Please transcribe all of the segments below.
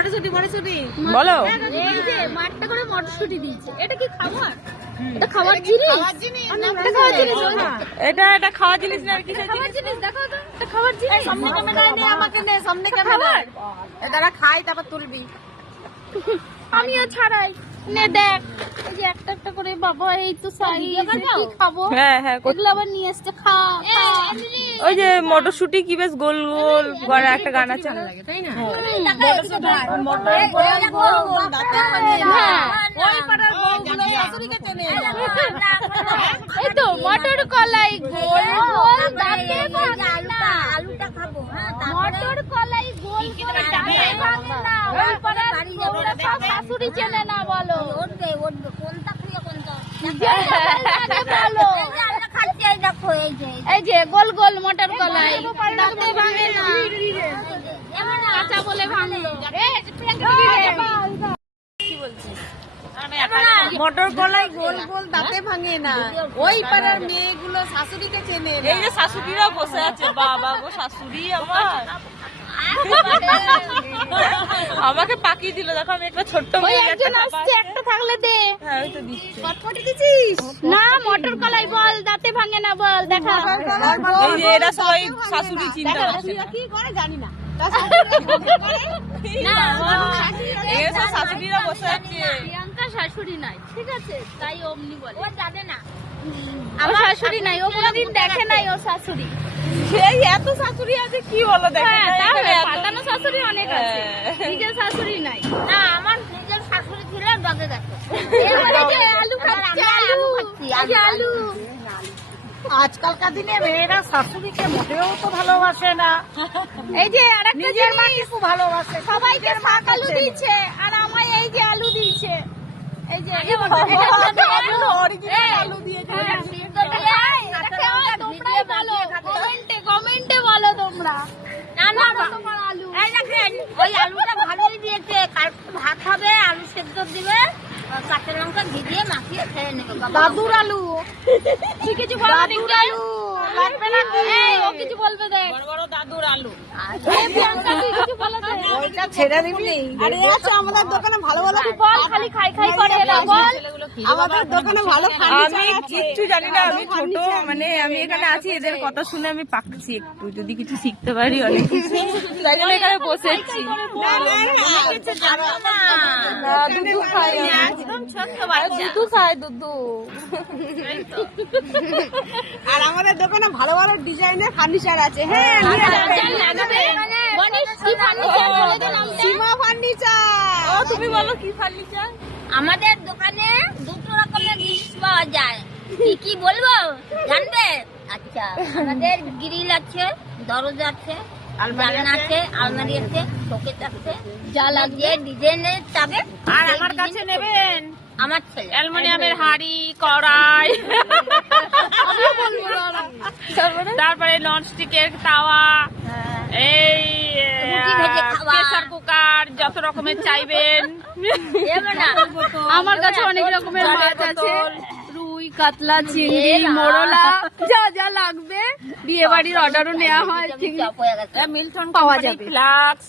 মটরশুটি মটরশুটি। বলো। মাঠটা করে মটরশুটি দিয়েছে। এটা কি খাবার? এটা খাবার জিনিস? এটা খাবার জিনিস এটা এটা খাওয়া জিনিস না আর কিসের খাবার জিনিস? দেখো তো। এটা খাবার জিনিস? সামনে ক্যামেরায় নে আমাকে নে সামনে ক্যামেরায় এদারা খাই তারপর তুলবি। আমিও ছাড়াই। নে দেখ। এই যে একটা বাবা এই তো কি খাব? হ্যাঁ হ্যাঁ আবার নিয়ে এসছে খা খা। ওই যে মটরশুটি কি বেশ গোল গোল করে একটা গান আছে না। হ্যাঁ। ওই পাড়ার বউগুলো শাশুড়িকে চেনে না। এই তো মটর কলাই গোল গোল দাঁতে ভাঙে আলুটা খাব হ্যাঁ মটর কলাই গোল গোল দাঁতে ভাঙে না ওই পাড়ার বউরা সব শাশুড়ি চেনে না মটর কলাই গোল গোল দাঁতে ভাঙে না। ওই পাড়ার মেয়েগুলো শাশুড়িকে চেনে এই যে শাশুড়িরা বসে আছে, বাবা গো, শাশুড়ি আমার। আমাকে পাকিয়ে দিল। দেখো আমি একটা ছোট্ট একজন একটা আসছে একটা থাকলে দে। হ্যাঁ ওই তো দিচ্ছি। ফটফটি দিছিস? না মটর কলাই বল দাঁতে ভাঙে না বল দেখা। এই যে এরা সবাই শাশুড়ি চিন্তা করছে। কি করে জানি না। শাশুড়ি নাই ঠিক আছে? তাই অমনি বলে। ও যাবে না। আমার শাশুড়ি নাই ও কোনোদিন দেখে নাই ওর শাশুড়ি। এত শাশুড়ি আছে কি বলো দেখো। হ্যাঁ না, তাহলে এখানে এত- পাতানো শাশুড়ি অনেক আছে। হ্যাঁ। নিজের শাশুড়ি নাই। না আমার নিজের শাশুড়ি ছিল ডগে গেছে আলু খাচ্ছে আলু আজকালকার দিনে মেয়েরা শাশুড়িকে মোটেও তো ভালোবাসে না। এই যে নিজের মাকে খুব ভালোবাসে সবাইকে শাক আলু দিচ্ছে আর আমায় এই যে আলু দিচ্ছে এই যে আলু। দিয়েছে তোমরাই বলো কমেন্টে কমেন্টে বলো তোমরা? না। আলু। এই দেখেন ওই আলুটা ভালোই দিয়েছে। কালকে ভাত হবে আলু সেদ্ধ দিবে। কাঁচা লঙ্কা ঘি দিয়ে মাখিয়ে খেয়ে নেবে। দাদুর আলু। বলো আলু। লাগবে না ও কিছু বলবে দেখ বড় বড় দাদুর আলু। এই প্রিয়াঙ্কা তুই কিছু বলো দেখ ওইটা ছেড়ে দিবি? আরে আচ্ছা আমাদের দোকানে ভালো ভালো বল খালি খাই খাই করে বল। আমাদের দোকানে ভালো আমি কিচ্ছু জানি না আমি ছোট মানে আমি এখানে আছি এদের কথা শুনে আমি পাকছি একটু যদি কিছু শিখতে পারি অনেক কিছু। তাই জন্য এখানে বসেছি দুধু খাই একদম ছোট্ট বাচ্চা। দুধু খাই দুধু। আর আমাদের দোকানে ভালো ভালো ডিজাইনের ফার্নিচার আছে। হ্যাঁ নিয়ে যাবেন। লাগাবে গণেশ কি ফার্নিচার বলে দে নামটা সীমা ফার্নিচার তুমি বলো কি ফার্নিচার আমাদের দোকানে দুটো রকমের জিনিস পাওয়া যায়। কি কি বলব? জানবে? আচ্ছা আমাদের গ্রিল আছে দরজা আছে জানলা আছে। আলমারি আছে শোকেস আছে। যা লাগছে ডিজাইনের চাবে আর আমার কাছে নেবেন? আমার ছেলে। অ্যালুমিনিয়ামের হাড়ি কড়াই। তারপরে ননস্টিকের তাওয়া এই রুটি প্রেসার কুকার যত রকমের চাইবেন। আমার কাছে অনেক রকমের মাছ আছে। রুই কাতলা চিংড়ি মোরলা যা যা লাগবে। বিয়ে বাড়ির অর্ডারও নেওয়া হয় পাওয়া যাবে। ফ্লাক্স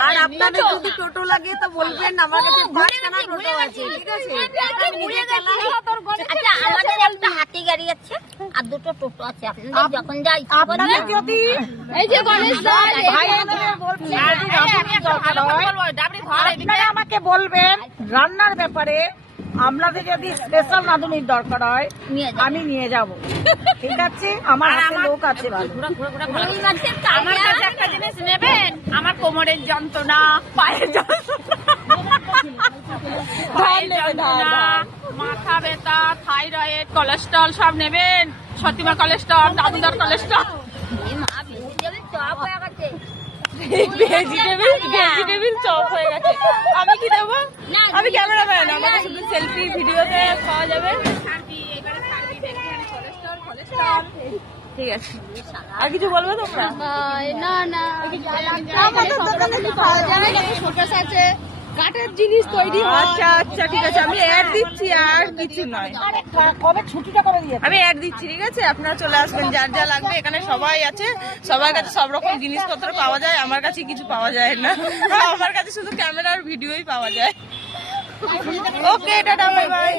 আর আপনাদের যদি টোটো লাগে তো বলবেন আমার কাছে পাঁচখানা টোটো আছে ঠিক আছে? আচ্ছা আমাদের একটা হাতি গাড়ি আছে আর দুটো টোটো আছে। আপনাদের যখন যাই আপনাদের যদি এই যে গণেশ ভাই আমাকে বলবেন রান্নার ব্যাপারে আপনাদের যদি স্পেশাল রাঁধুনির দরকার হয় আমি নিয়ে যাব। ঠিক আছে? আমার লোক আছে আমার কাছে একটা জিনিস নেবেন। আমার কোমরের যন্ত্রণা পায়ের যন্ত্রণা। পায়ের যন্ত্রণা মাথা ব্যথা থাইরয়েড কোলেস্ট্রল সব নেবেন। সতীমা কোলেস্ট্রল দাদুদার কোলেস্ট্রল এই মা vegetable চপ হয়ে গেছে। ভেজিটেবিল ভেজিটেবিল চপ হয়ে গেছে। আমি কি দেবো? আমি ক্যামেরাম্যান আমাকে শুধু সেলফি ভিডিওতে পাওয়া যাবে। ঠিক আছে। আর কিছু বলবে তোমরা? না না। আছে কাঠের জিনিস তৈরি আচ্ছা আচ্ছা ঠিক আছে আমি অ্যাড দিচ্ছি আর কিছু নয়। কবে ছুটিটা করে দিয়ে আমি অ্যাড দিচ্ছি ঠিক আছে? আপনারা চলে আসবেন যার যা লাগবে এখানে সবাই আছে। সবার কাছে সব রকম জিনিসপত্র পাওয়া যায় আমার কাছে কিছু পাওয়া যায় না। আমার কাছে শুধু ক্যামেরার ভিডিওই পাওয়া যায়। ওকে টাটা বাই বাই